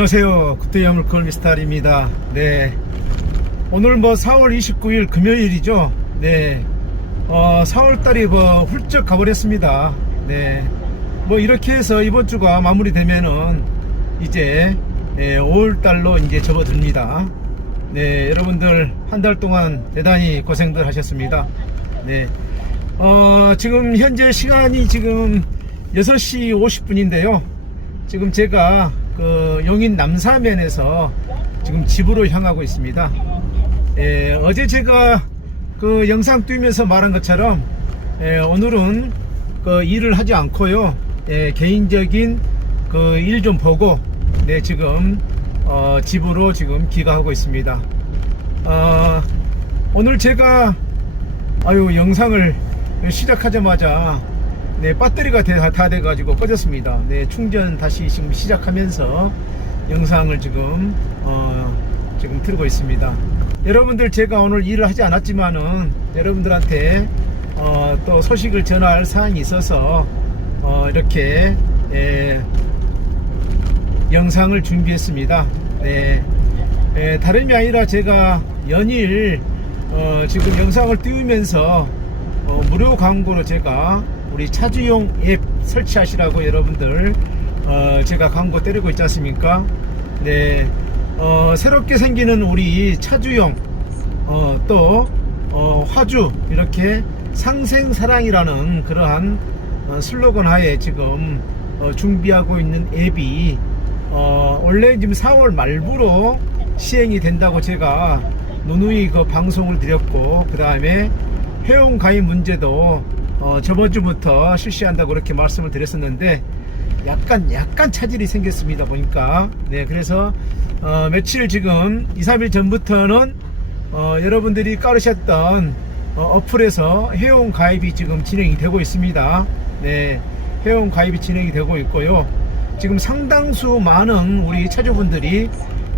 안녕하세요. 구태야물 컬미스타입니다. 네. 오늘 뭐 4월 29일 금요일이죠. 네. 어, 4월달이 뭐 훌쩍 가버렸습니다. 네. 뭐 이렇게 해서 이번 주가 마무리되면은 이제 예, 5월달로 이제 접어듭니다. 네. 여러분들 한 달 동안 대단히 고생들 하셨습니다. 네. 어, 지금 현재 시간이 지금 6시 50분인데요. 지금 제가 그 용인 남사면에서 지금 집으로 향하고 있습니다. 예, 어제 제가 그 영상 뛰면서 말한 것처럼 예, 오늘은 그 일을 하지 않고요. 예, 개인적인 그 일 좀 보고 네, 지금 어, 집으로 지금 귀가하고 있습니다. 어, 오늘 제가 아유 영상을 시작하자마자 네 배터리가 다, 다 돼가지고 꺼졌습니다. 네 충전 다시 지금 시작하면서 영상을 지금 어, 지금 틀고 있습니다. 여러분들 제가 오늘 일을 하지 않았지만은 여러분들한테 어, 또 소식을 전할 사항이 있어서 어, 이렇게 예, 영상을 준비했습니다. 네. 예, 다름이 아니라 제가 연일 어, 지금 영상을 띄우면서 어, 무료 광고로 제가 우리 차주용 앱 설치하시라고 여러분들 어, 제가 광고 때리고 있지 않습니까? 네. 어, 새롭게 생기는 우리 차주용 어, 또 어, 화주 이렇게 상생사랑이라는 그러한 어, 슬로건 하에 지금 어, 준비하고 있는 앱이 어, 원래 지금 4월 말부로 시행이 된다고 제가 누누이 그 방송을 드렸고 그 다음에 회원 가입 문제도 어, 저번 주부터 실시한다고 그렇게 말씀을 드렸었는데 약간 약간 차질이 생겼습니다 보니까. 네 그래서 어, 며칠 지금 2, 3일 전부터는 어, 여러분들이 깔으셨던 어, 어플에서 회원 가입이 지금 진행이 되고 있습니다. 네 회원 가입이 진행이 되고 있고요. 지금 상당수 많은 우리 차주분들이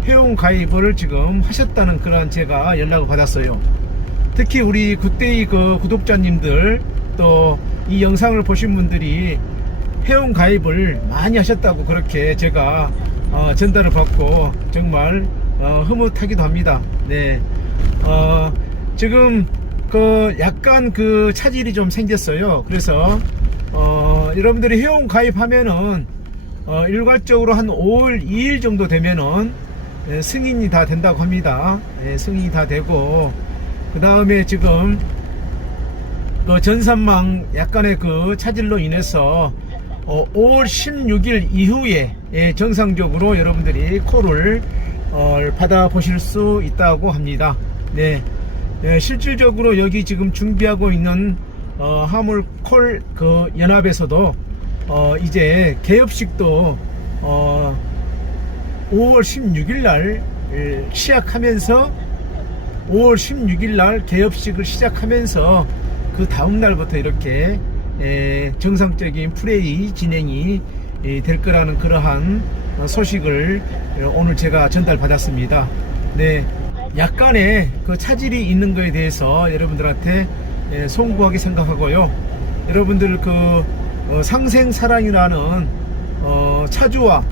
회원 가입을 지금 하셨다는 그런 제가 연락을 받았어요. 특히 우리 굿데이 그 구독자님들 또 이 영상을 보신 분들이 회원 가입을 많이 하셨다고 그렇게 제가 어, 전달을 받고 정말 어, 흐뭇하기도 합니다. 네. 어, 지금 그 약간 그 차질이 좀 생겼어요. 그래서 어, 여러분들이 회원 가입하면은 어, 일괄적으로 한 5월 2일 정도 되면은 예, 승인이 다 된다고 합니다. 예, 승인이 다 되고 그 다음에 지금 그 전산망 약간의 그 차질로 인해서 어, 5월 16일 이후에 예, 정상적으로 여러분들이 콜을 어, 받아 보실 수 있다고 합니다. 네, 예, 실질적으로 여기 지금 준비하고 있는 어, 화물 콜 그 연합에서도 어, 이제 개업식도 어, 5월 16일 날 에, 시작하면서 5월 16일 날 개업식을 시작하면서 그 다음 날부터 이렇게 에, 정상적인 플레이 진행이 에, 될 거라는 그러한 어, 소식을 어, 오늘 제가 전달받았습니다. 네, 약간의 그 차질이 있는 것에 대해서 여러분들한테 에, 송구하게 생각하고요. 여러분들 그 어, 상생사랑이라는 어, 차주와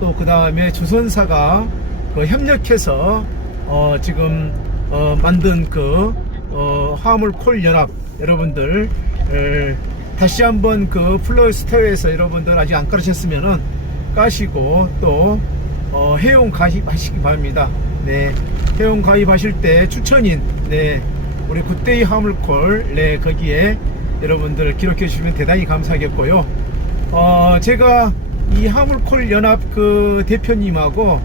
또 그 다음에 주선사가 그 협력해서 어, 지금 어, 만든 그 어, 화물 콜 연합 여러분들 에, 다시 한번 그 플로이 스토어에서 여러분들 아직 안 깔으셨으면은 까시고 또 어, 회원 가입하시기 바랍니다. 네, 회원 가입하실 때 추천인 네 우리 굿데이 화물콜 네 거기에 여러분들 기록해 주시면 대단히 감사하겠고요. 어, 제가 이 화물콜 연합 그 대표님하고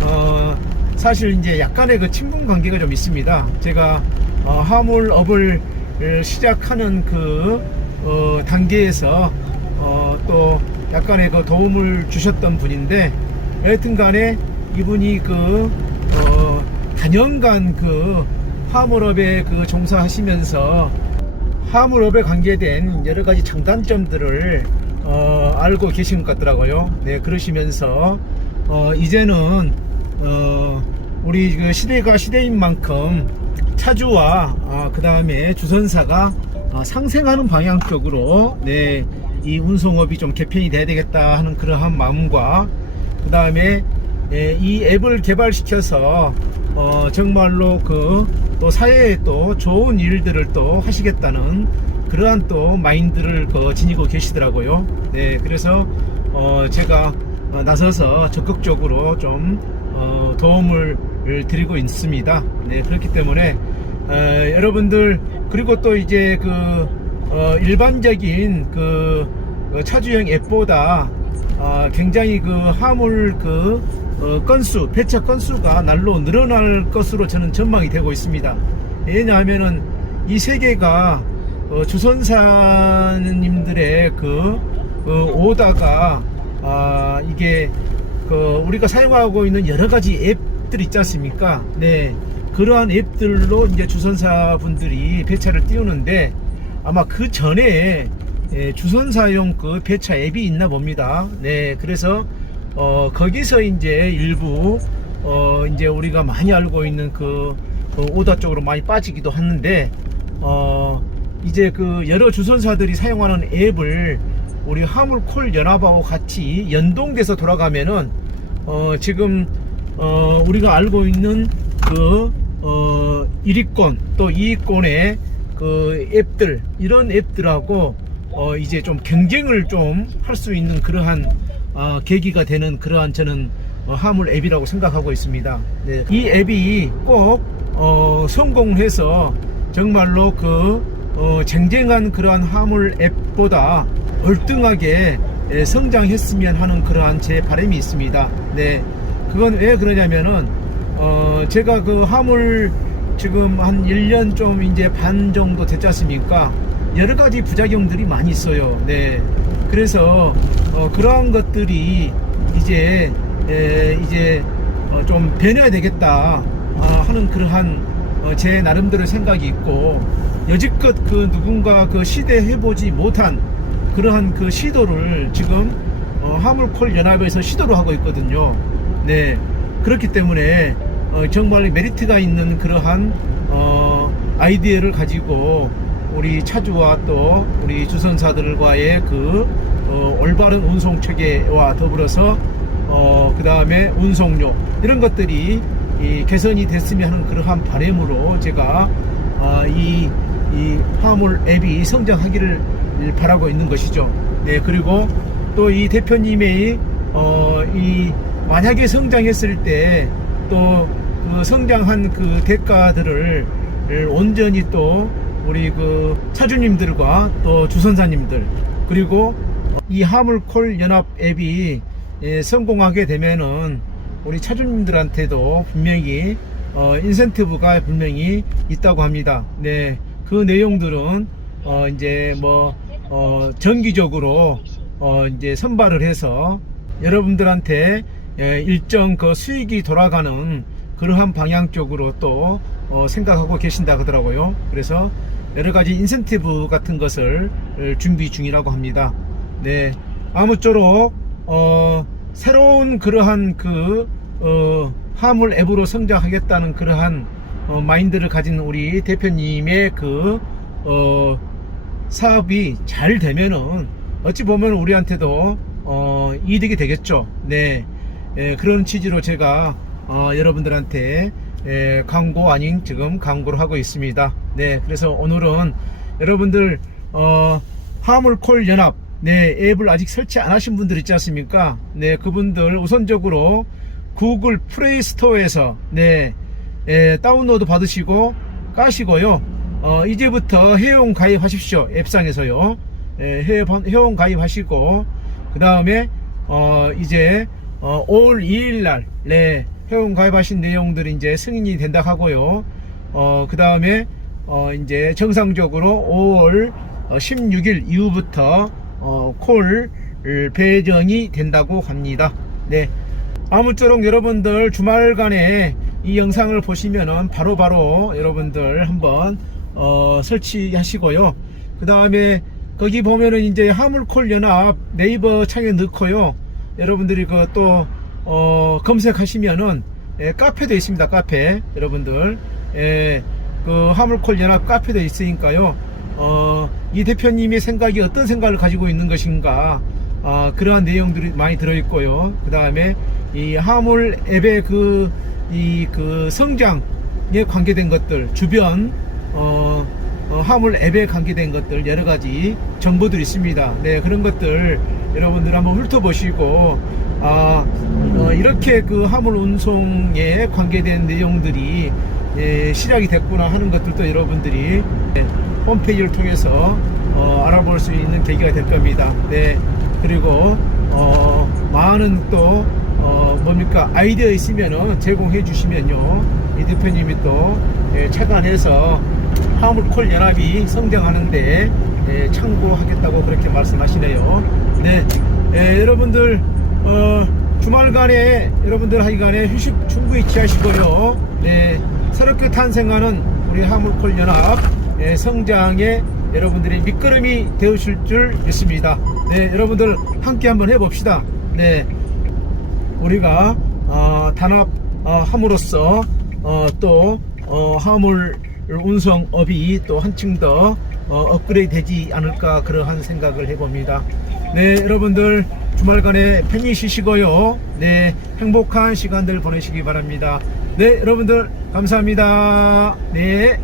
어, 사실 이제 약간의 그 친분 관계가 좀 있습니다. 제가 어, 화물업을 시작하는 그 어, 단계에서 어, 또 약간의 그 도움을 주셨던 분인데 여하튼 간에 이분이 그 어, 단연간 그 화물업에 그 종사하시면서 화물업에 관계된 여러 가지 장단점들을 어, 알고 계신 것 같더라고요. 네, 그러시면서 어, 이제는 어, 우리 그 시대가 시대인 만큼 차주와 아, 그 다음에 주선사가 아, 상생하는 방향 쪽으로 네, 이 운송업이 좀 개편이 돼야 되겠다 하는 그러한 마음과 그 다음에 예, 이 앱을 개발시켜서 어, 정말로 그 또 사회에 또 좋은 일들을 또 하시겠다는 그러한 또 마인드를 그 지니고 계시더라고요. 네, 그래서 어, 제가 어, 나서서 적극적으로 좀 어, 도움을 드리고 있습니다. 네, 그렇기 때문에 어, 여러분들 그리고 또 이제 그 어, 일반적인 그 어, 차주형 앱보다 어, 굉장히 그 화물 그 어, 건수 배차 건수가 날로 늘어날 것으로 저는 전망이 되고 있습니다. 왜냐하면은 이 세계가 어, 주선사님들의 그, 그 오다가 아, 이게 그 우리가 사용하고 있는 여러 가지 앱들 있지 않습니까? 네. 그러한 앱들로 이제 주선사 분들이 배차를 띄우는데 아마 그 전에 예, 주선사용 그 배차 앱이 있나 봅니다. 네. 그래서 어, 거기서 이제 일부 어, 이제 우리가 많이 알고 있는 그, 그 오다 쪽으로 많이 빠지기도 하는데 어, 이제 그 여러 주선사들이 사용하는 앱을 우리 화물콜 연합하고 같이 연동돼서 돌아가면은 어 지금 어 우리가 알고 있는 그 어 1위권 또 2위권의 그 앱들 이런 앱들하고 어 이제 좀 경쟁을 좀 할 수 있는 그러한 어 계기가 되는 그러한 저는 어, 화물 앱이라고 생각하고 있습니다. 네. 이 앱이 꼭 어, 성공해서 정말로 그 어, 쟁쟁한 그러한 화물 앱보다 월등하게 예, 성장했으면 하는 그러한 제 바람이 있습니다. 네. 그건 왜 그러냐면은, 어, 제가 그 화물 지금 한 1년 좀 이제 반 정도 됐지 않습니까? 여러 가지 부작용들이 많이 있어요. 네. 그래서, 어, 그러한 것들이 이제, 에, 이제, 어, 좀 변해야 되겠다 아, 하는 그러한 어, 제 나름대로 생각이 있고, 여지껏 그 누군가 그 시대 해 보지 못한 그러한 그 시도를 지금 어, 화물콜 연합에서 시도를 하고 있거든요. 네. 그렇기 때문에 어, 정말 메리트가 있는 그러한 어, 아이디어를 가지고 우리 차주와 또 우리 주선사들과의 그 어, 올바른 운송 체계와 더불어서 어, 그 다음에 운송료 이런 것들이 이 개선이 됐으면 하는 그러한 바람으로 제가 어, 이, 이 화물 앱이 성장하기를 바라고 있는 것이죠. 네, 그리고 또 이 대표님의 어, 이 만약에 성장했을 때또 그 성장한 그 대가들을 온전히 또 우리 그 차주님들과 또 주선사님들 그리고 이 화물콜 연합 앱이 예, 성공하게 되면은 우리 차주님들한테도 분명히 어, 인센티브가 분명히 있다고 합니다. 네, 그 내용들은 어, 이제 뭐 어, 정기적으로 어, 이제 선발을 해서 여러분들한테 예, 일정 그 수익이 돌아가는 그러한 방향 쪽으로 또 어, 생각하고 계신다 하더라고요. 그래서 여러 가지 인센티브 같은 것을 준비 중이라고 합니다. 네, 아무쪼록 어, 새로운 그러한 그 어, 화물 앱으로 성장하겠다는 그러한 어, 마인드를 가진 우리 대표님의 그 어, 사업이 잘 되면은 어찌 보면 우리한테도 어, 이득이 되겠죠. 네, 예, 그런 취지로 제가 어, 여러분들한테 예, 광고 아닌 지금 광고를 하고 있습니다. 네, 그래서 오늘은 여러분들 어, 화물콜 연합 네 앱을 아직 설치 안 하신 분들 있지 않습니까? 네, 그분들 우선적으로 구글 플레이 스토어에서 네 예, 다운로드 받으시고 까시고요. 어, 이제부터 회원 가입하십시오. 앱상에서요. 예, 회원, 가입하시고 그 다음에 어, 이제 어, 5월 2일 날 네, 회원 가입하신 내용들이 이제 승인이 된다 하고요. 어, 그 다음에 어, 이제 정상적으로 5월 16일 이후부터 어, 콜 배정이 된다고 합니다. 네. 아무쪼록 여러분들 주말간에 이 영상을 보시면은 바로바로 여러분들 한번 어, 설치하시고요. 그 다음에 거기 보면은 이제 화물콜 연합 네이버 창에 넣고요. 여러분들이 그또 어, 검색하시면은 예, 카페도 있습니다. 카페 여러분들 예, 그 화물콜 연합 카페도 있으니까요. 어, 이 대표님의 생각이 어떤 생각을 가지고 있는 것인가 아, 그러한 내용들이 많이 들어 있고요. 그 다음에 이 화물 앱의 그, 이, 그 성장에 관계된 것들, 주변, 어, 어, 화물 앱에 관계된 것들, 여러 가지 정보들이 있습니다. 네, 그런 것들 여러분들 한번 훑어보시고, 아, 어, 이렇게 그 화물 운송에 관계된 내용들이 예, 시작이 됐구나 하는 것들도 여러분들이 예, 홈페이지를 통해서 어, 알아볼 수 있는 계기가 될 겁니다. 네. 그리고 어, 많은 또 어, 뭡니까 아이디어 있으면은 제공해 주시면요 이 대표님이 또 예, 착안해서 화물콜 연합이 성장하는데 예, 참고하겠다고 그렇게 말씀하시네요. 네, 예, 여러분들 어, 주말간에 여러분들 하여간에 휴식 충분히 취하시고요. 네, 새롭게 탄생하는 우리 화물콜 연합 예, 성장에 여러분들이 밑거름이 되으실 줄 믿습니다. 네, 여러분들 함께 한번 해봅시다. 네, 우리가 어, 단합함으로써 어, 또 어, 화물 운송업이 또 한층 더 어, 업그레이드 되지 않을까 그러한 생각을 해봅니다. 네, 여러분들 주말간에 편히 쉬시고요. 네, 행복한 시간들 보내시기 바랍니다. 네, 여러분들 감사합니다. 네.